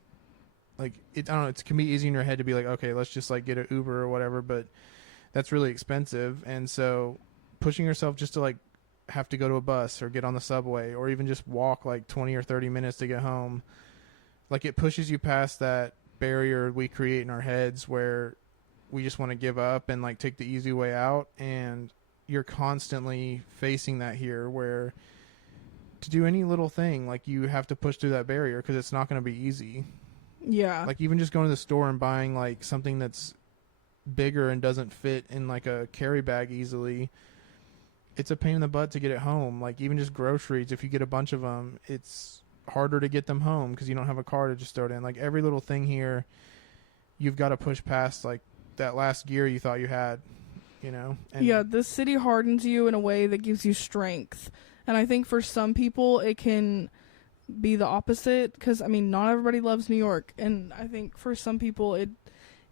like I don't know. It can be easy in your head to be like, okay, let's just like get an Uber or whatever, but that's really expensive. And so pushing yourself just to like have to go to a bus or get on the subway or even just walk like 20 or 30 minutes to get home, like, it pushes you past that barrier we create in our heads where we just want to give up and like take the easy way out. And you're constantly facing that here, where to do any little thing, like, you have to push through that barrier because it's not going to be easy. Yeah. Like, even just going to the store and buying like something that's bigger and doesn't fit in like a carry bag easily, it's a pain in the butt to get it home. Like, even just groceries, if you get a bunch of them, it's harder to get them home because you don't have a car to just throw it in. Like, every little thing here, you've got to push past like that last gear you thought you had, you know? And yeah, this city hardens you in a way that gives you strength. And I think for some people it can be the opposite, because I mean, not everybody loves New York, and I think for some people it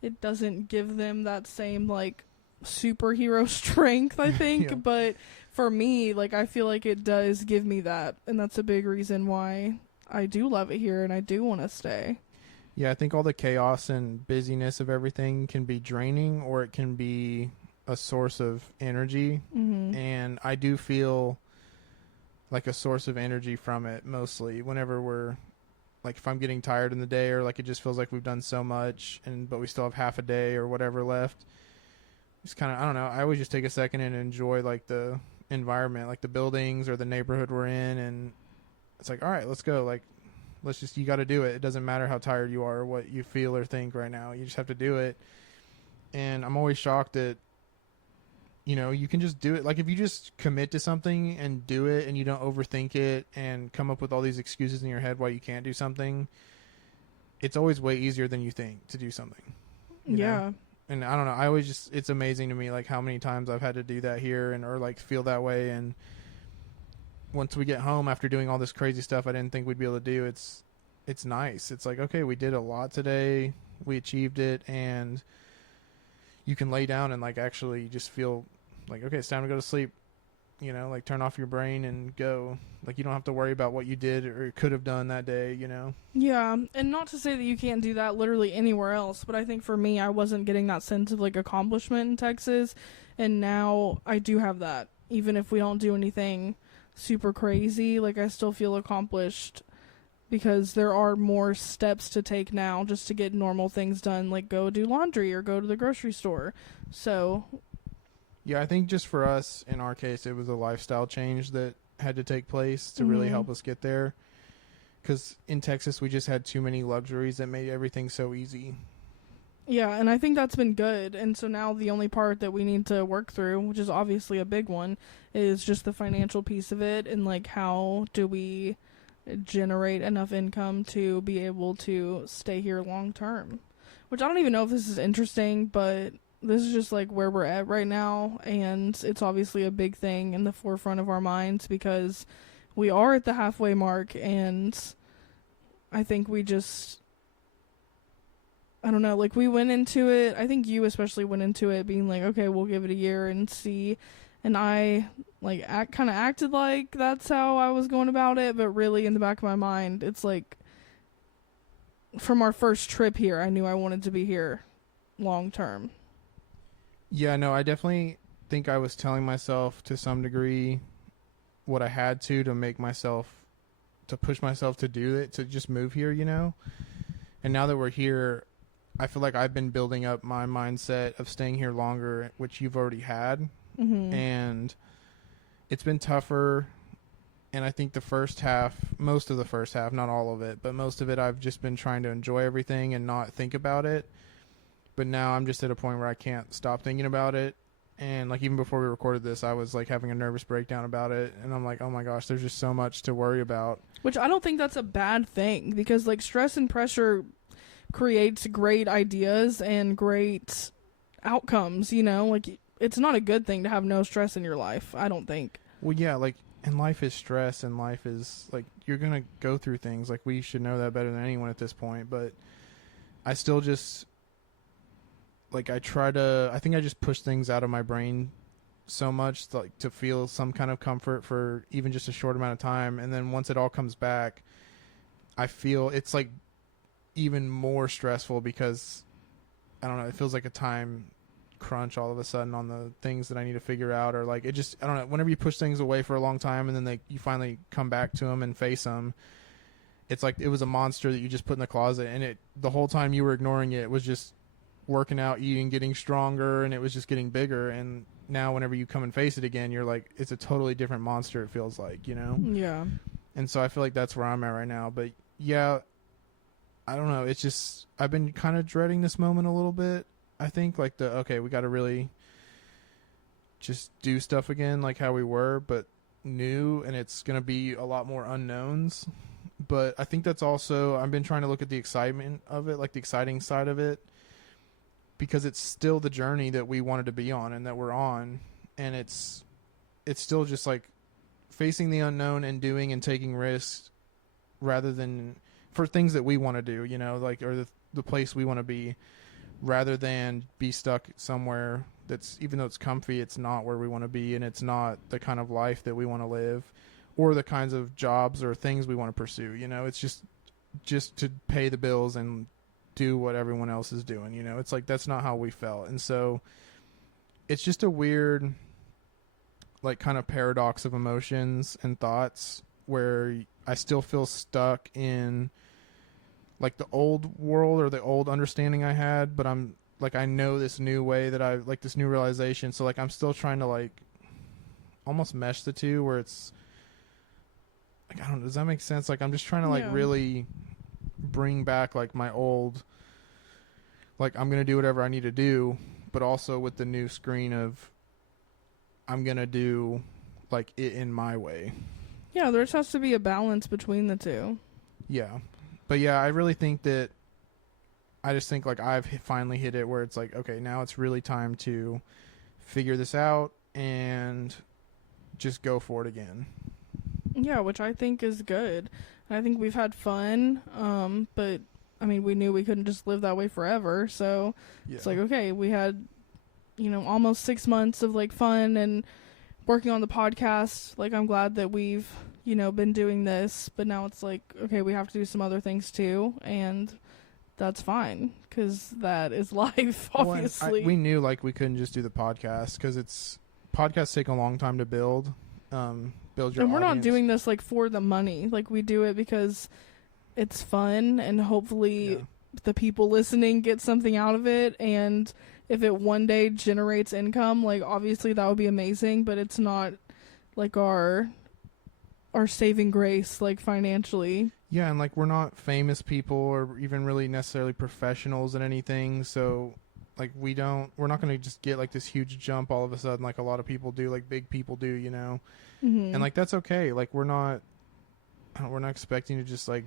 it doesn't give them that same like superhero strength, I think. Yeah. But for me, like, I feel like it does give me that, and that's a big reason why I do love it here and I do want to stay. Yeah, I think all the chaos and busyness of everything can be draining, or it can be a source of energy. Mm-hmm. And I do feel like a source of energy from it mostly whenever we're like, if I'm getting tired in the day, or like it just feels like we've done so much but we still have half a day or whatever left. It's kind of, I don't know, I always just take a second and enjoy like the environment, like the buildings or the neighborhood we're in, and it's like, all right, let's go. Like, let's just, you got to do it. It doesn't matter how tired you are or what you feel or think right now. You just have to do it. And I'm always shocked that, you know, you can just do it. Like, if you just commit to something and do it, and you don't overthink it and come up with all these excuses in your head why you can't do something, it's always way easier than you think to do something. You know? And I don't know, I always just, it's amazing to me like how many times I've had to do that here, and or like feel that way. And once we get home after doing all this crazy stuff I didn't think we'd be able to do, it's nice. It's like, okay, we did a lot today, we achieved it, and you can lay down and like actually just feel like, okay, it's time to go to sleep, you know, like turn off your brain and go. Like, you don't have to worry about what you did or could have done that day, you know? Yeah, and not to say that you can't do that literally anywhere else, but I think for me, I wasn't getting that sense of like accomplishment in Texas, and now I do have that. Even if we don't do anything super crazy, like, I still feel accomplished because there are more steps to take now just to get normal things done, like go do laundry or go to the grocery store. So yeah, I think just for us, in our case, it was a lifestyle change that had to take place to really help us get there. Because in Texas, we just had too many luxuries that made everything so easy. Yeah, and I think that's been good. And so now the only part that we need to work through, which is obviously a big one, is just the financial piece of it, and like, how do we generate enough income to be able to stay here long term? Which I don't even know if this is interesting, but this is just like where we're at right now, and it's obviously a big thing in the forefront of our minds because we are at the halfway mark, and I think we just, I don't know, like, we went into it, I think you especially went into it being like, okay, we'll give it a year and see, and I like kind of acted like that's how I was going about it, but really in the back of my mind, it's like, from our first trip here, I knew I wanted to be here long term. Yeah, no, I definitely think I was telling myself to some degree what I had to make myself, to push myself to do it, to just move here, you know? And now that we're here, I feel like I've been building up my mindset of staying here longer, which you've already had. Mm-hmm. And it's been tougher. And I think the first half, most of the first half, not all of it, but most of it, I've just been trying to enjoy everything and not think about it. But now I'm just at a point where I can't stop thinking about it. And like, even before we recorded this, I was like having a nervous breakdown about it. And I'm like, oh my gosh, there's just so much to worry about. Which I don't think that's a bad thing, because like, stress and pressure creates great ideas and great outcomes, you know? Like, it's not a good thing to have no stress in your life, I don't think. Well, yeah, like, and life is stress, and life is like, you're going to go through things. Like, we should know that better than anyone at this point. But I still just, like, I think I just push things out of my brain so much to feel some kind of comfort for even just a short amount of time. And then once it all comes back, I feel it's like even more stressful because, I don't know, it feels like a time crunch all of a sudden on the things that I need to figure out. Or like, it just, I don't know, whenever you push things away for a long time and then you finally come back to them and face them, it's like it was a monster that you just put in the closet, and the whole time you were ignoring it was just working out, eating, getting stronger, and it was just getting bigger. And now whenever you come and face it again, you're like, it's a totally different monster, it feels like, you know? Yeah. And so I feel like that's where I'm at right now. But yeah, I don't know, it's just, I've been kind of dreading this moment a little bit. I think like okay, we got to really just do stuff again like how we were, but new, and it's going to be a lot more unknowns. But I think that's also, I've been trying to look at the excitement of it, like the exciting side of it, because it's still the journey that we wanted to be on and that we're on. And it's still just like facing the unknown and doing and taking risks rather than for things that we want to do, you know, like, or the place we want to be, rather than be stuck somewhere that's, even though it's comfy, it's not where we want to be, and it's not the kind of life that we want to live, or the kinds of jobs or things we want to pursue. You know, it's just to pay the bills and do what everyone else is doing. You know, it's like that's not how we felt. And so it's just a weird, like, kind of paradox of emotions and thoughts where I still feel stuck in like the old world or the old understanding I had, but I'm like, I know this new way that I like, this new realization. So like, I'm still trying to like almost mesh the two, where it's like, I don't know, does that make sense? Like, I'm just trying to like really bring back like my old, like, I'm going to do whatever I need to do, but also with the new screen of I'm going to do like it in my way. Yeah, there just has to be a balance between the two. Yeah. But yeah, I really think that, I just think like I've finally hit it where it's like, okay, now it's really time to figure this out and just go for it again. Yeah, which I think is good. I think we've had fun, but I mean, we knew we couldn't just live that way forever. So it's like, okay, we had, you know, almost 6 months of like fun and working on the podcast. Like, I'm glad that we've, you know, been doing this, but now it's like, okay, we have to do some other things too. And that's fine, because that is life, obviously. Well, we knew like we couldn't just do the podcast, because podcasts take a long time to build your and we're audience. not doing this like for the money. Like, we do it because it's fun, and hopefully the people listening get something out of it. And if it one day generates income, like, obviously that would be amazing, but it's not like our saving grace, like, financially. Yeah, and like, we're not famous people or even really necessarily professionals in anything, so like, we're not going to just get like this huge jump all of a sudden like a lot of people do, like big people do, you know. Mm-hmm. And like, that's okay. Like, we're not expecting to just like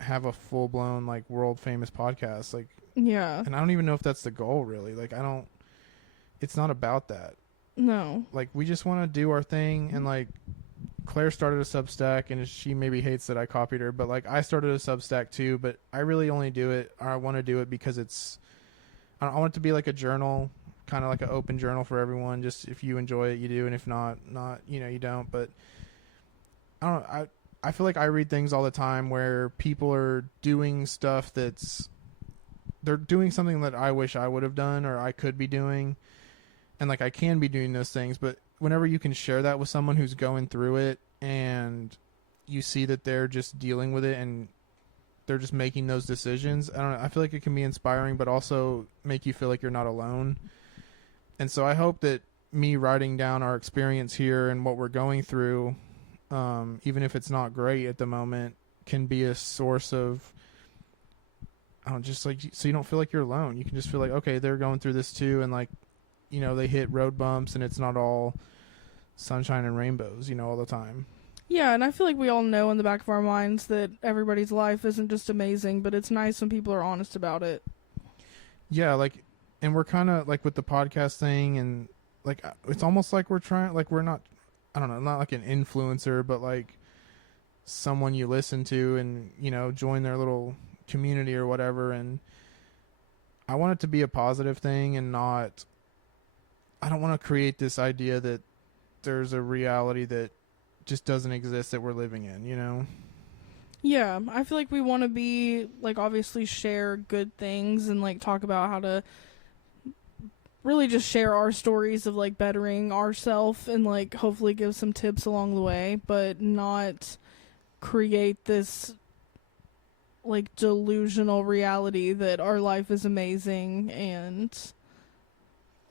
have a full-blown like world famous podcast, like, yeah. and I don't even know if that's the goal, really. Like, it's not about that. No. Like, we just want to do our thing. And like, Claire started a Substack, and she maybe hates that I copied her, but like, I started a Substack too, but I really only do it, or I want to do it because I want it to be like a journal, kind of like an open journal for everyone. Just if you enjoy it, you do, and if not, you know, you don't. But I feel like I read things all the time where people are doing stuff they're doing something that I wish I would have done or I could be doing, and like, I can be doing those things, but whenever you can share that with someone who's going through it, and you see that they're just dealing with it and they're just making those decisions, I don't know, I feel like it can be inspiring, but also make you feel like you're not alone. And so I hope that me writing down our experience here and what we're going through, even if it's not great at the moment, can be a source of, I don't know, just like, so you don't feel like you're alone. You can just feel like, okay, they're going through this too, and like, you know, they hit road bumps, and it's not all sunshine and rainbows, you know, all the time. Yeah, and I feel like we all know in the back of our minds that everybody's life isn't just amazing, but it's nice when people are honest about it. Yeah, like, and we're kind of like with the podcast thing, and like, it's almost like we're trying, like, we're not, I don't know, not like an influencer, but like someone you listen to and, you know, join their little community or whatever. And I want it to be a positive thing, and not, I don't want to create this idea that there's a reality that just doesn't exist that we're living in, you know? Yeah, I feel like we want to be, like, obviously share good things and, like, talk about how to really just share our stories of, like, bettering ourselves and, like, hopefully give some tips along the way, but not create this, like, delusional reality that our life is amazing and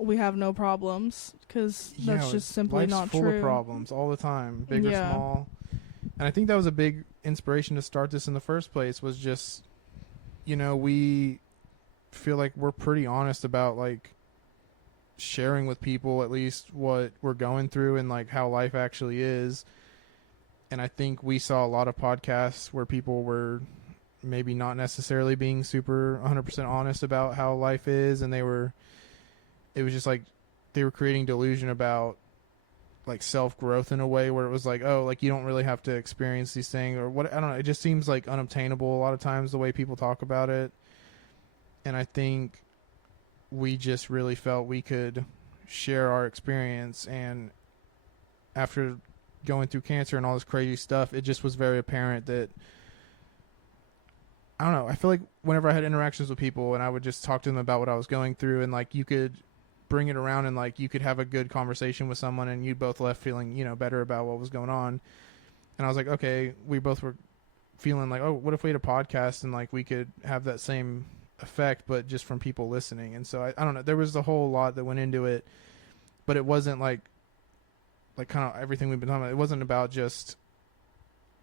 we have no problems, because that's just simply life's not full true. of problems all the time, big or Yeah. small. And I think that was a big inspiration to start this in the first place, was just, you know, we feel like we're pretty honest about like sharing with people at least what we're going through and like how life actually is. And I think we saw a lot of podcasts where people were maybe not necessarily being super 100% honest about how life is, and it was just like they were creating delusion about like self-growth in a way where it was like, oh, like you don't really have to experience these things or what, I don't know, it just seems like unobtainable a lot of times the way people talk about it. And I think we just really felt we could share our experience. And after going through cancer and all this crazy stuff, it just was very apparent that, I don't know, I feel like whenever I had interactions with people and I would just talk to them about what I was going through, and like you could bring it around and like you could have a good conversation with someone and you both left feeling, you know, better about what was going on. And I was like, okay, we both were feeling like, oh, what if we had a podcast and like we could have that same effect, but just from people listening. And so I don't know, there was a whole lot that went into it, but it wasn't like kind of everything we've been talking about. It wasn't about just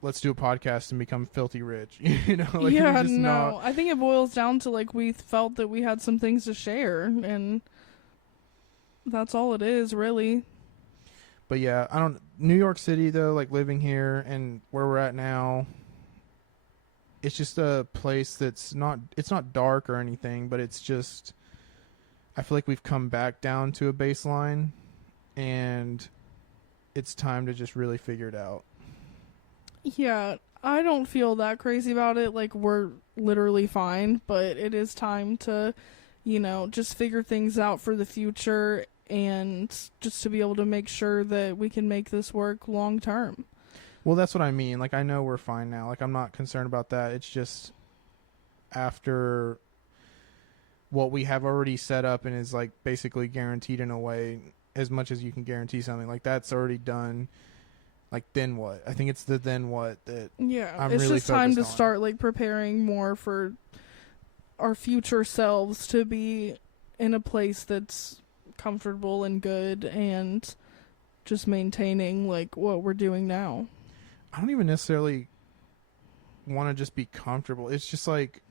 let's do a podcast and become filthy rich, you know? Like, yeah, just no. not. I think it boils down to like we felt that we had some things to share, and that's all it is, really. But yeah, New York City though, like living here and where we're at now, it's just a place that's it's not dark or anything, but it's just, I feel like we've come back down to a baseline and it's time to just really figure it out. Yeah, I don't feel that crazy about it. Like, we're literally fine, but it is time to, you know, just figure things out for the future and just to be able to make sure that we can make this work long term. Well, that's what I mean. Like, I know we're fine now. Like, I'm not concerned about that. It's just after what we have already set up and is like basically guaranteed in a way, as much as you can guarantee something, like that's already done. Like, then what? I think it's the then what that I'm it's really just time to focused on. start like preparing more for our future selves to be in a place that's comfortable and good, and just maintaining like what we're doing now. I don't even necessarily want to just be comfortable. It's just like,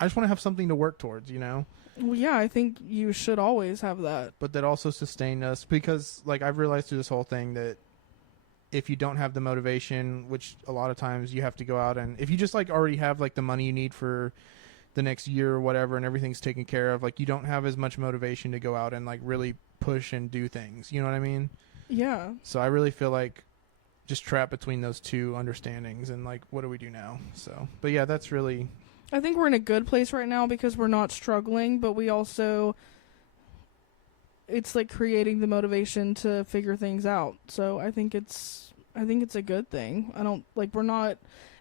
I just want to have something to work towards, you know? Well, yeah, I think you should always have that. But that also sustained us, because like I've realized through this whole thing that if you don't have the motivation, which a lot of times you have to go out, and if you just like already have like the money you need for the next year or whatever and everything's taken care of, like you don't have as much motivation to go out and like really push and do things. You know what I mean? Yeah. So I really feel like just trapped between those two understandings and like, what do we do now? So, but yeah, that's really, I think we're in a good place right now because we're not struggling, but we also, it's like creating the motivation to figure things out. So I think it's a good thing. I don't like,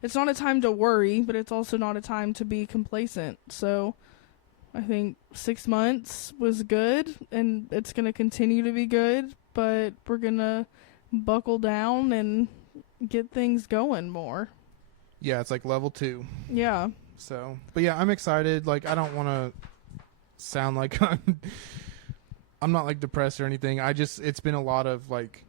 it's not a time to worry, but it's also not a time to be complacent. So I think 6 months was good, and it's going to continue to be good, but we're going to buckle down and get things going more. yeah, it's like level 2. Yeah. So, but yeah, I'm excited. Like, I don't want to sound like I'm not like depressed or anything. It's been a lot of like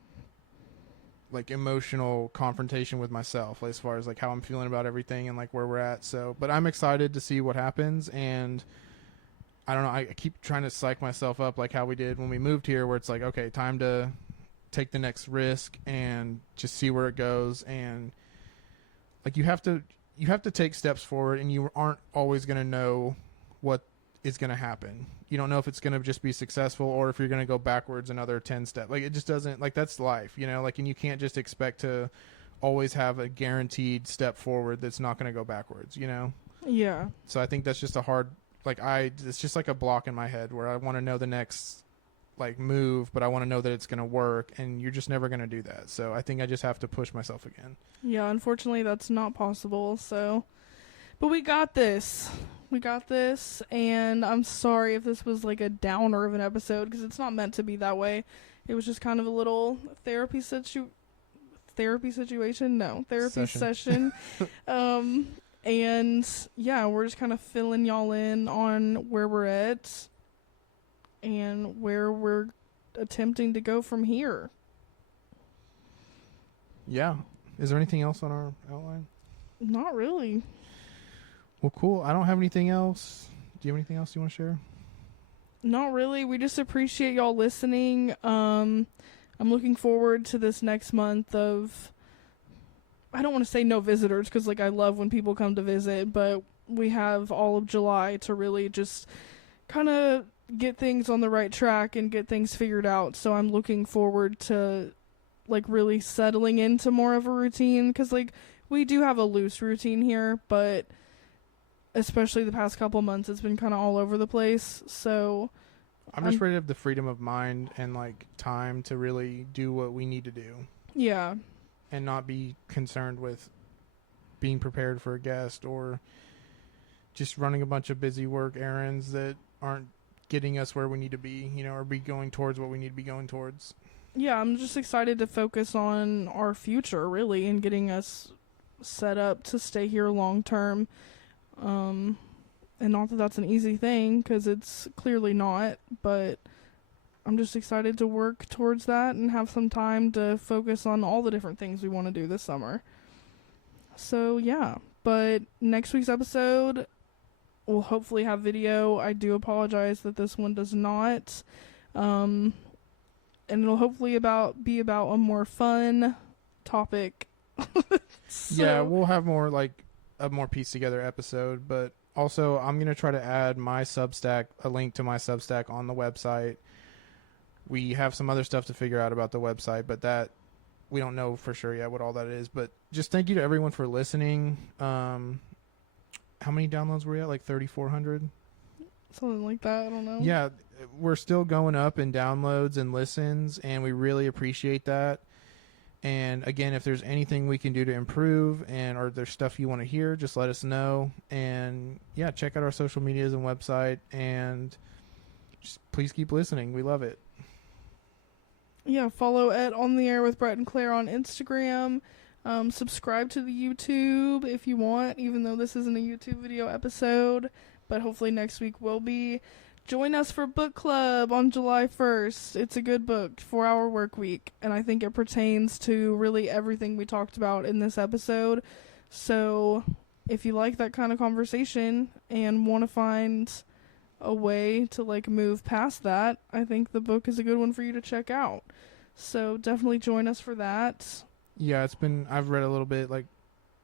emotional confrontation with myself as far as like how I'm feeling about everything and like where we're at. So, but I'm excited to see what happens. And I don't know, I keep trying to psych myself up like how we did when we moved here, where it's like, okay, time to take the next risk and just see where it goes. And like, you have to take steps forward, and you aren't always going to know what is going to happen. You don't know if it's going to just be successful or if you're going to go backwards another 10 steps. Like, it just doesn't, like, that's life, you know, like, and you can't just expect to always have a guaranteed step forward that's not going to go backwards, you know? Yeah. So I think that's just a hard, like, it's just like a block in my head where I want to know the next like move, but I want to know that it's going to work, and you're just never going to do that. So I think I just have to push myself again. Yeah, unfortunately that's not possible. So, but we got this. We got this, and I'm sorry if this was like a downer of an episode, because it's not meant to be that way. It was just kind of a little therapy session. And yeah, we're just kind of filling y'all in on where we're at and where we're attempting to go from here. Yeah. Is there anything else on our outline? Not really. Well, cool. I don't have anything else. Do you have anything else you want to share? Not really. We just appreciate y'all listening. I'm looking forward to this next month of, I don't want to say no visitors, because like I love when people come to visit, but we have all of July to really just kind of get things on the right track and get things figured out. So I'm looking forward to like really settling into more of a routine, because like we do have a loose routine here, but especially the past couple months it's been kind of all over the place. So I'm just ready to have the freedom of mind and like time to really do what we need to do Yeah. and not be concerned with being prepared for a guest or just running a bunch of busy work errands that aren't getting us where we need to be, or be going towards what we need to be going towards. Yeah, I'm just excited to focus on our future, really, and getting us set up to stay here long term. And not that that's an easy thing, because it's clearly not, but I'm just excited to work towards that and have some time to focus on all the different things we want to do this summer. So, yeah. But next week's episode will hopefully have video. I do apologize that this one does not. And it'll hopefully be about a more fun topic. Yeah, we'll have more like a more pieced together episode, but also I'm going to try to add my Substack, a link to my Substack on the website. We have some other stuff to figure out about the website, but that we don't know for sure yet what all that is. But just thank you to everyone for listening. How many downloads were we at? Like 3,400? Something like that. I don't know. Yeah, we're still going up in downloads and listens, and we really appreciate that. And again, if there's anything we can do to improve or there's stuff you want to hear, just let us know. And yeah, check out our social medias and website, and just please keep listening. We love it. Yeah, follow at On the Air with Brett and Claire on Instagram. Subscribe to the YouTube if you want, even though this isn't a YouTube video episode, but hopefully next week will be. Join us for book club on July 1st. It's a good book, 4-Hour Work Week, and I think it pertains to really everything we talked about in this episode. So if you like that kind of conversation and want to find a way to like move past that, I think the book is a good one for you to check out. So definitely join us for that. Yeah, I've read a little bit,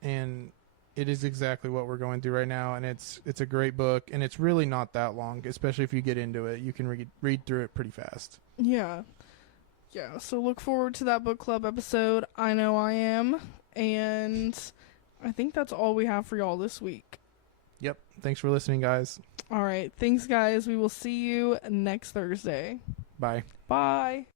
and it is exactly what we're going through right now, and it's a great book, and it's really not that long, especially if you get into it. You can read through it pretty fast. Yeah. Yeah, so look forward to that book club episode. I know I am, and I think that's all we have for y'all this week. Yep. Thanks for listening, guys. All right. Thanks, guys. We will see you next Thursday. Bye. Bye.